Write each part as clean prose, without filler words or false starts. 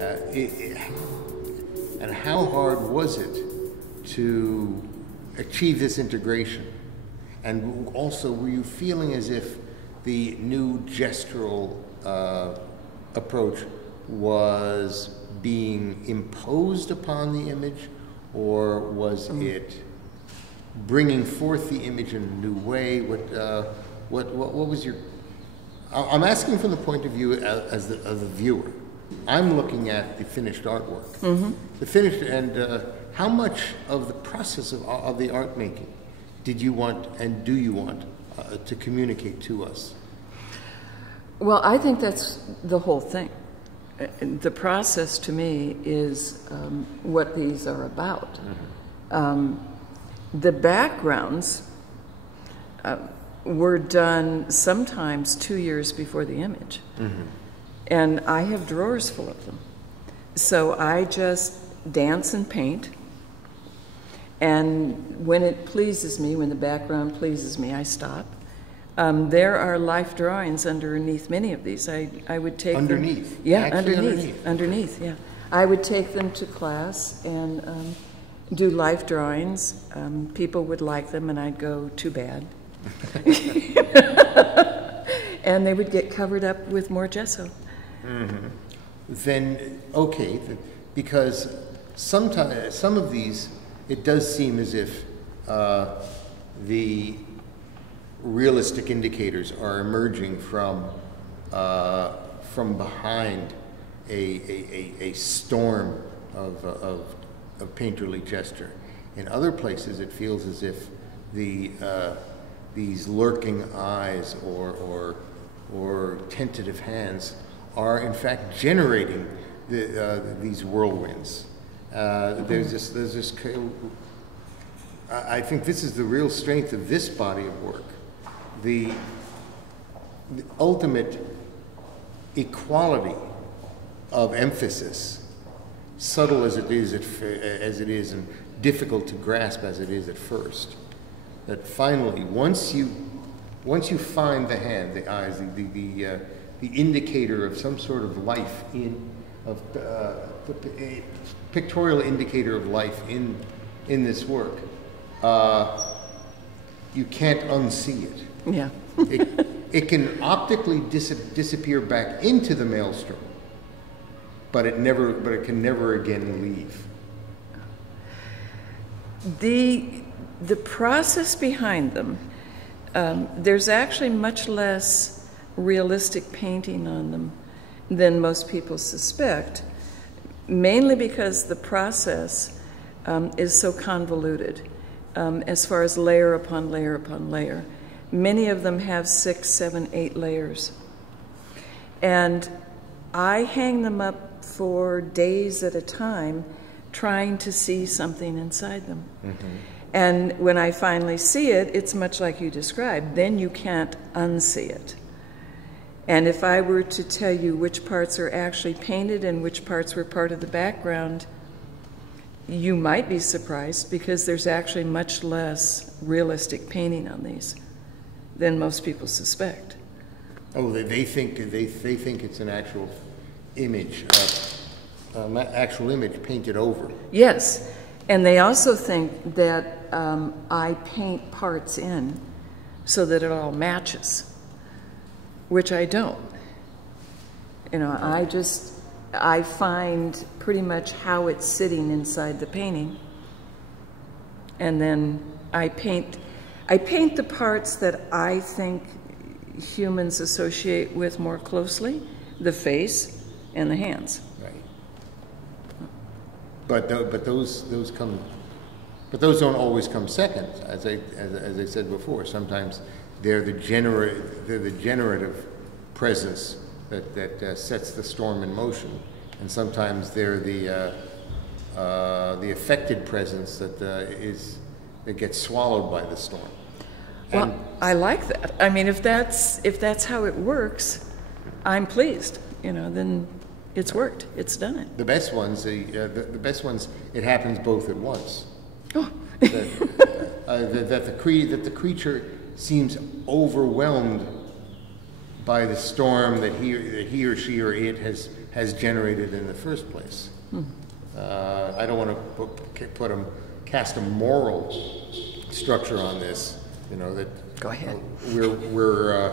And how hard was it to achieve this integration? And also, were you feeling as if the new gestural approach was being imposed upon the image, or was it bringing forth the image in a new way? What was your? I'm asking from the point of view as the viewer. I'm looking at the finished artwork. Mm-hmm. The finished, and how much of the process of the art making did you want and do you want to communicate to us? Well, I think that's the whole thing. The process to me is what these are about. Mm-hmm. The backgrounds were done sometimes 2 years before the image. Mm-hmm. And I have drawers full of them. So I just dance and paint. And when it pleases me, when the background pleases me, I stop. There are life drawings underneath many of these. I would take underneath? Them, yeah, Actually underneath, yeah. I would take them to class and do life drawings. People would like them, and I'd go, too bad. And they would get covered up with more gesso. Mm-hmm. Then, okay, because sometimes some of these, it does seem as if the realistic indicators are emerging from behind a storm of painterly gesture. In other places, it feels as if these lurking eyes or tentative hands are in fact generating these whirlwinds. There's this. I think this is the real strength of this body of work. The ultimate equality of emphasis, subtle as it is, and difficult to grasp as it is at first. That finally, once you find the hand, the eyes, the indicator of some sort of life a pictorial indicator of life in this work, you can't unsee it. Yeah. It can optically disappear back into the maelstrom, but it can never again leave. The process behind them, there's actually much less realistic painting on them than most people suspect, mainly because the process is so convoluted as far as layer upon layer upon layer. Many of them have 6, 7, 8 layers. And I hang them up for days at a time trying to see something inside them. Mm-hmm. And when I finally see it, it's much like you described. Then you can't unsee it. And if I were to tell you which parts are actually painted and which parts were part of the background, you might be surprised because there's actually much less realistic painting on these than most people suspect. Oh, they think it's an actual image, actual image painted over. Yes, and they also think that I paint parts in so that it all matches, which I don't. You know, I find pretty much how it's sitting inside the painting, and then I paint the parts that I think humans associate with more closely, the face and the hands. Right. But those don't always come second, as I said before. Sometimes they're the generative presence that sets the storm in motion, and sometimes they're the affected presence that gets swallowed by the storm. Well, I like that. I mean, if that's how it works, I'm pleased. You know, then it's worked. It's done it. The best ones, it happens both at once. Oh. that the creature seems overwhelmed by the storm that he or she or it has generated in the first place. I don't want to cast a moral structure on this. You know that. Go ahead. We're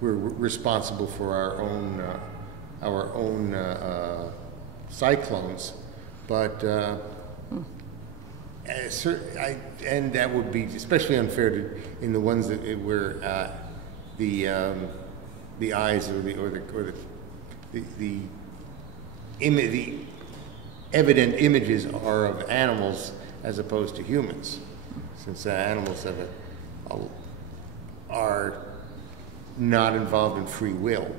responsible for our own cyclones, but and that would be especially unfair in the ones that where the eyes or the evident images are of animals as opposed to humans, since animals are not involved in free will.